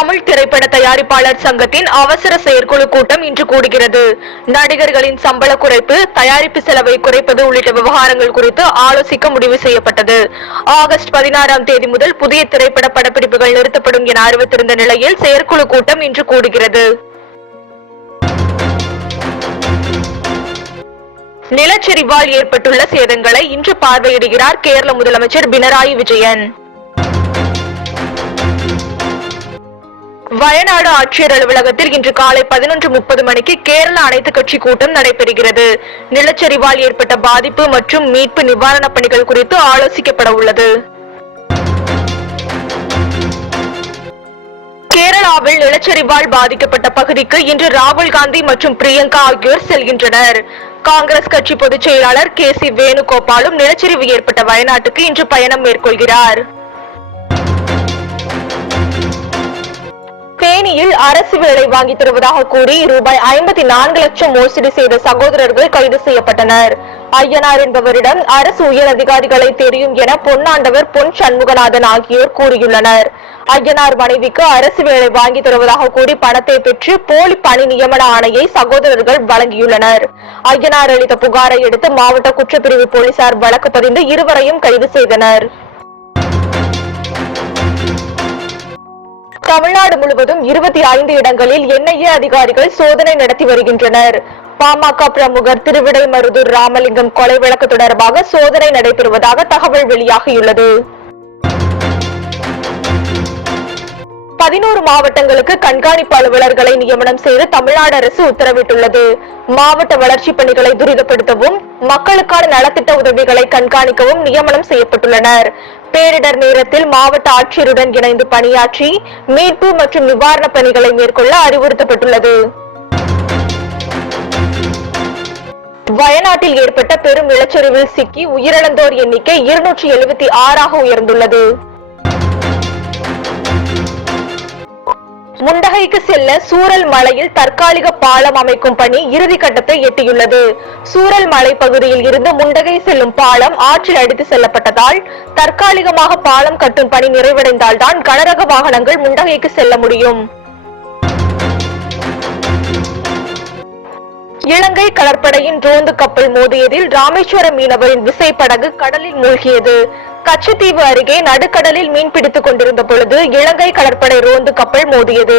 தமிழ் திரைப்பட தயாரிப்பாளர் சங்கத்தின் அவசர செயற்குழு கூட்டம் இன்று கூடுகிறது. நடிகர்களின் சம்பள குறைப்பு தயாரிப்பு செலவை குறைப்பது உள்ளிட்ட விவகாரங்கள் குறித்து ஆலோசிக்க முடிவு செய்யப்பட்டது. ஆகஸ்ட் பதினாறாம் தேதி முதல் புதிய திரைப்பட படப்பிடிப்புகள் நிறுத்தப்படும் என அறிவித்திருந்த நிலையில் செயற்குழு கூட்டம் இன்று கூடுகிறது. நிலச்சரிவால் ஏற்பட்டுள்ள சேதங்களை இன்று பார்வையிடுகிறார் கேரள முதலமைச்சர் பினராயி விஜயன். வயநாடு ஆட்சியர் அலுவலகத்தில் இன்று காலை பதினொன்று முப்பது மணிக்கு கேரள அனைத்து கட்சி கூட்டம் நடைபெறுகிறது. நிலச்சரிவால் ஏற்பட்ட பாதிப்பு மற்றும் மீட்பு நிவாரணப் பணிகள் குறித்து ஆலோசிக்கப்பட உள்ளது. கேரளாவில் நிலச்சரிவால் பாதிக்கப்பட்ட பகுதிக்கு இன்று ராகுல் காந்தி மற்றும் பிரியங்கா ஆகியோர் செல்கின்றனர். காங்கிரஸ் கட்சி பொதுச் செயலாளர் கே சி வேணுகோபாலும் நிலச்சரிவு ஏற்பட்ட வயநாட்டுக்கு இன்று பயணம் மேற்கொள்கிறார். தேனியில் அரசு வேலை வாங்கி தருவதாக கூறி ரூபாய் ஐம்பத்தி நான்கு லட்சம் மோசடி செய்த சகோதரர்கள் கைது செய்யப்பட்டனர். ஐயனார் என்பவரிடம் அரசு உயர் அதிகாரிகளை தெரியும் என பொன்னாண்டவர் பொன் சண்முகநாதன் ஆகியோர் கூறியுள்ளனர். ஐயனார் மனைவிக்கு அரசு வேலை வாங்கி தருவதாக கூறி பணத்தை பெற்று போலி பணி நியமன ஆணையை சகோதரர்கள் வழங்கியுள்ளனர். ஐயனார் அளித்த புகாரை அடுத்து மாவட்ட குற்றப்பிரிவு போலீசார் வழக்கு பதிந்து இருவரையும் கைது செய்தனர். தமிழ்நாடு முழுவதும் இருபத்தி ஐந்து இடங்களில் என்ஐஏ அதிகாரிகள் சோதனை நடத்தி வருகின்றனர். பாமக பிரமுகர் திருவிடைமருதூர் ராமலிங்கம் கொலை வழக்கு தொடர்பாக சோதனை நடைபெறுவதாக தகவல் வெளியாகியுள்ளது. பதினோரு மாவட்டங்களுக்கு கண்காணிப்பு அலுவலர்களை நியமனம் செய்து தமிழ்நாடு அரசு உத்தரவிட்டுள்ளது. மாவட்ட வளர்ச்சிப் பணிகளை துரிதப்படுத்தவும் மக்களுக்கான நலத்திட்ட உதவிகளை கண்காணிக்கவும் நியமனம் செய்யப்பட்டுள்ளனர். பேரிடர் நேரத்தில் மாவட்ட ஆட்சியருடன் இணைந்து பணியாற்றி மீட்பு மற்றும் நிவாரணப் பணிகளை மேற்கொள்ள அறிவுறுத்தப்பட்டுள்ளது. வயநாட்டில் ஏற்பட்ட பெரும் நிலச்சரிவில் சிக்கி உயிரிழந்தோர் எண்ணிக்கை இருநூற்றி எழுபத்தி ஆறாக உயர்ந்துள்ளது. முண்டகைக்கு செல்ல சூரல் மலையில் தற்காலிக பாலம் அமைக்கும் பணி இறுதி கட்டத்தை எட்டியுள்ளது. சூரல் மலை பகுதியில் இருந்து முண்டகை செல்லும் பாலம் ஆற்றில் அடித்து செல்லப்பட்டதால் தற்காலிகமாக பாலம் கட்டும் பணி நிறைவடைந்தால்தான் கனரக வாகனங்கள் முண்டகைக்கு செல்ல முடியும். இலங்கை கடற்படையின் ரோந்து கப்பல் மோதியதில் ராமேஸ்வரம் மீனவரின் விசைப்படகு கடலில் மூழ்கியது. கச்சத்தீவு அருகே நடுக்கடலில் மீன்பிடித்துக் கொண்டிருந்த பொழுது இலங்கை கடற்படை ரோந்து கப்பல் மோதியது.